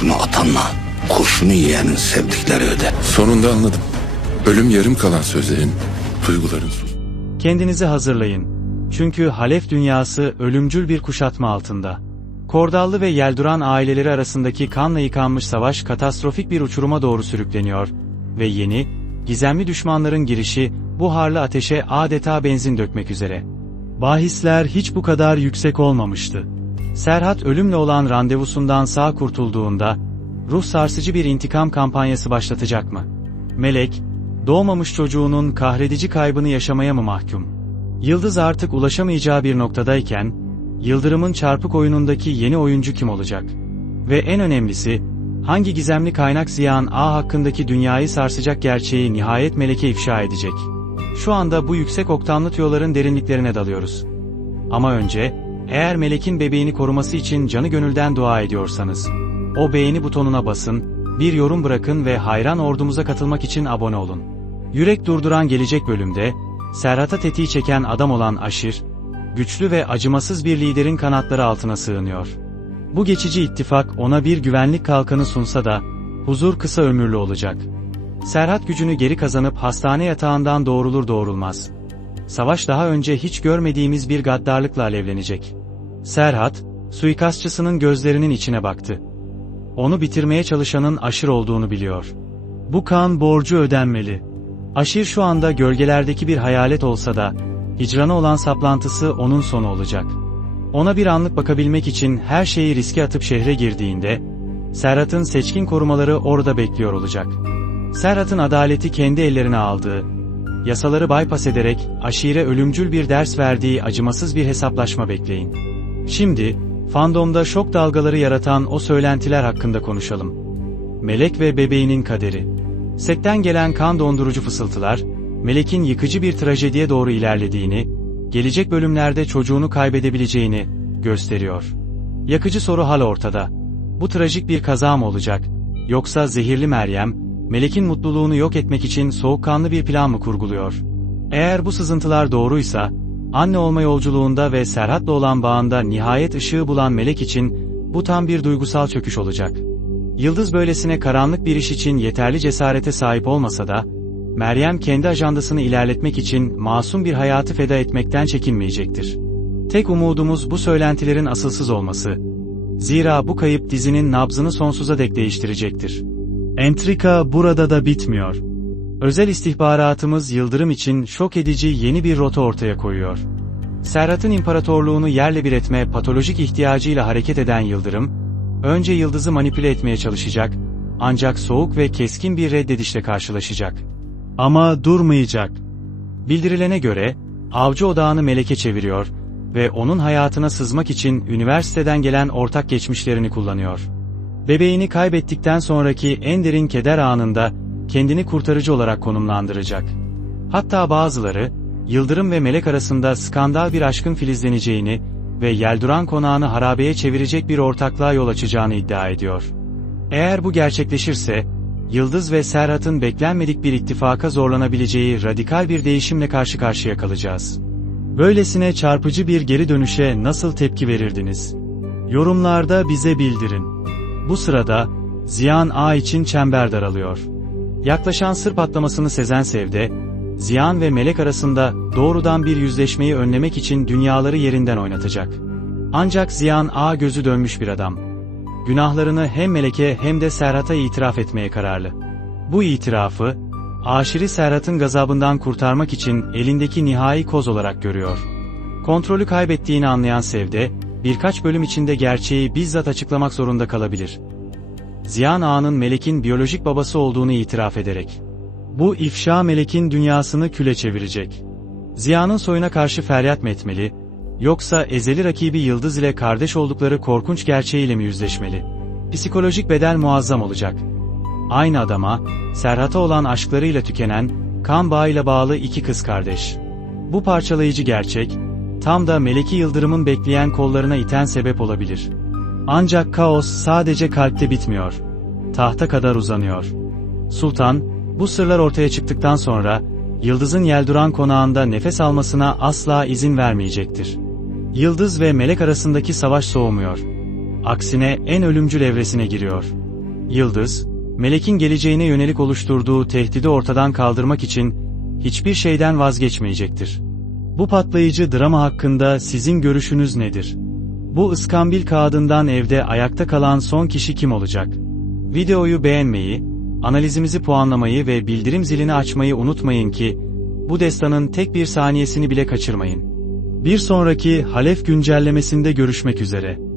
kurşunu atanla kurşunu yiyenin sevdikleri öde. Sonunda anladım. Ölüm yarım kalan sözlerin, duyguların sus. Kendinizi hazırlayın. Çünkü Halef dünyası ölümcül bir kuşatma altında. Kordallı ve Yelduran aileleri arasındaki kanla yıkanmış savaş katastrofik bir uçuruma doğru sürükleniyor ve yeni, gizemli düşmanların girişi bu harlı ateşe adeta benzin dökmek üzere. Bahisler hiç bu kadar yüksek olmamıştı. Serhat ölümle olan randevusundan sağ kurtulduğunda, ruh sarsıcı bir intikam kampanyası başlatacak mı? Melek, doğmamış çocuğunun kahredici kaybını yaşamaya mı mahkum? Yıldız artık ulaşamayacağı bir noktadayken, Yıldırım'ın çarpık oyunundaki yeni oyuncu kim olacak? Ve en önemlisi, hangi gizemli kaynak Ziya'nın A hakkındaki dünyayı sarsacak gerçeği nihayet Melek'e ifşa edecek? Şu anda bu yüksek oktanlı tüyoların derinliklerine dalıyoruz. Ama önce, eğer Melek'in bebeğini koruması için canı gönülden dua ediyorsanız, o beğeni butonuna basın, bir yorum bırakın ve hayran ordumuza katılmak için abone olun. Yürek durduran gelecek bölümde, Serhat'a tetiği çeken adam olan Aşir, güçlü ve acımasız bir liderin kanatları altına sığınıyor. Bu geçici ittifak ona bir güvenlik kalkanı sunsa da, huzur kısa ömürlü olacak. Serhat gücünü geri kazanıp hastane yatağından doğrulur doğrulmaz. Savaş daha önce hiç görmediğimiz bir gaddarlıkla alevlenecek. Serhat, suikastçısının gözlerinin içine baktı. Onu bitirmeye çalışanın Aşir olduğunu biliyor. Bu kan borcu ödenmeli. Aşir şu anda gölgelerdeki bir hayalet olsa da, hicrana olan saplantısı onun sonu olacak. Ona bir anlık bakabilmek için her şeyi riske atıp şehre girdiğinde, Serhat'ın seçkin korumaları orada bekliyor olacak. Serhat'ın adaleti kendi ellerine aldığı, yasaları bypass ederek aşire ölümcül bir ders verdiği acımasız bir hesaplaşma bekleyin. Şimdi, fandomda şok dalgaları yaratan o söylentiler hakkında konuşalım. Melek ve bebeğinin kaderi. Setten gelen kan dondurucu fısıltılar, Melek'in yıkıcı bir trajediye doğru ilerlediğini, gelecek bölümlerde çocuğunu kaybedebileceğini gösteriyor. Yakıcı soru hala ortada. Bu trajik bir kaza mı olacak? Yoksa zehirli Meryem, Melek'in mutluluğunu yok etmek için soğukkanlı bir plan mı kurguluyor? Eğer bu sızıntılar doğruysa, anne olma yolculuğunda ve Serhat'la olan bağında nihayet ışığı bulan Melek için bu tam bir duygusal çöküş olacak. Yıldız böylesine karanlık bir iş için yeterli cesarete sahip olmasa da, Meryem kendi ajandasını ilerletmek için masum bir hayatı feda etmekten çekinmeyecektir. Tek umudumuz bu söylentilerin asılsız olması. Zira bu kayıp dizinin nabzını sonsuza dek değiştirecektir. Entrika burada da bitmiyor. Özel istihbaratımız Yıldırım için şok edici yeni bir rota ortaya koyuyor. Serhat'ın imparatorluğunu yerle bir etme patolojik ihtiyacıyla hareket eden Yıldırım, önce Yıldız'ı manipüle etmeye çalışacak, ancak soğuk ve keskin bir reddedişle karşılaşacak. Ama durmayacak. Bildirilene göre, avcı odağını meleke çeviriyor ve onun hayatına sızmak için üniversiteden gelen ortak geçmişlerini kullanıyor. Bebeğini kaybettikten sonraki en derin keder anında kendini kurtarıcı olarak konumlandıracak. Hatta bazıları, Yıldırım ve Melek arasında skandal bir aşkın filizleneceğini ve Yelduran konağını harabeye çevirecek bir ortaklığa yol açacağını iddia ediyor. Eğer bu gerçekleşirse, Yıldız ve Serhat'ın beklenmedik bir ittifaka zorlanabileceği radikal bir değişimle karşı karşıya kalacağız. Böylesine çarpıcı bir geri dönüşe nasıl tepki verirdiniz? Yorumlarda bize bildirin. Bu sırada, Ziyan A için çember daralıyor. Yaklaşan sır patlamasını sezen Sevde, Ziyan ve Melek arasında doğrudan bir yüzleşmeyi önlemek için dünyaları yerinden oynatacak. Ancak Ziyan A gözü dönmüş bir adam. Günahlarını hem Melek'e hem de Serhat'a itiraf etmeye kararlı. Bu itirafı, aşiri Serhat'ın gazabından kurtarmak için elindeki nihai koz olarak görüyor. Kontrolü kaybettiğini anlayan Sevde, birkaç bölüm içinde gerçeği bizzat açıklamak zorunda kalabilir. Ziyan Ağa'nın Melek'in biyolojik babası olduğunu itiraf ederek. Bu ifşa Melek'in dünyasını küle çevirecek. Ziya'nın soyuna karşı feryat mı etmeli, yoksa ezeli rakibi Yıldız ile kardeş oldukları korkunç gerçeğiyle mi yüzleşmeli? Psikolojik bedel muazzam olacak. Aynı adama, Serhat'a olan aşklarıyla tükenen, kan bağıyla bağlı iki kız kardeş. Bu parçalayıcı gerçek, tam da Meleki Yıldırım'ın bekleyen kollarına iten sebep olabilir. Ancak kaos sadece kalpte bitmiyor. Tahta kadar uzanıyor. Sultan, bu sırlar ortaya çıktıktan sonra, Yıldız'ın Yelduran konağında nefes almasına asla izin vermeyecektir. Yıldız ve Melek arasındaki savaş soğumuyor. Aksine en ölümcül evresine giriyor. Yıldız, Melek'in geleceğine yönelik oluşturduğu tehdidi ortadan kaldırmak için hiçbir şeyden vazgeçmeyecektir. Bu patlayıcı drama hakkında sizin görüşünüz nedir? Bu ıskambil kağıdından evde ayakta kalan son kişi kim olacak? Videoyu beğenmeyi, analizimizi puanlamayı ve bildirim zilini açmayı unutmayın ki, bu destanın tek bir saniyesini bile kaçırmayın. Bir sonraki Halef güncellemesinde görüşmek üzere.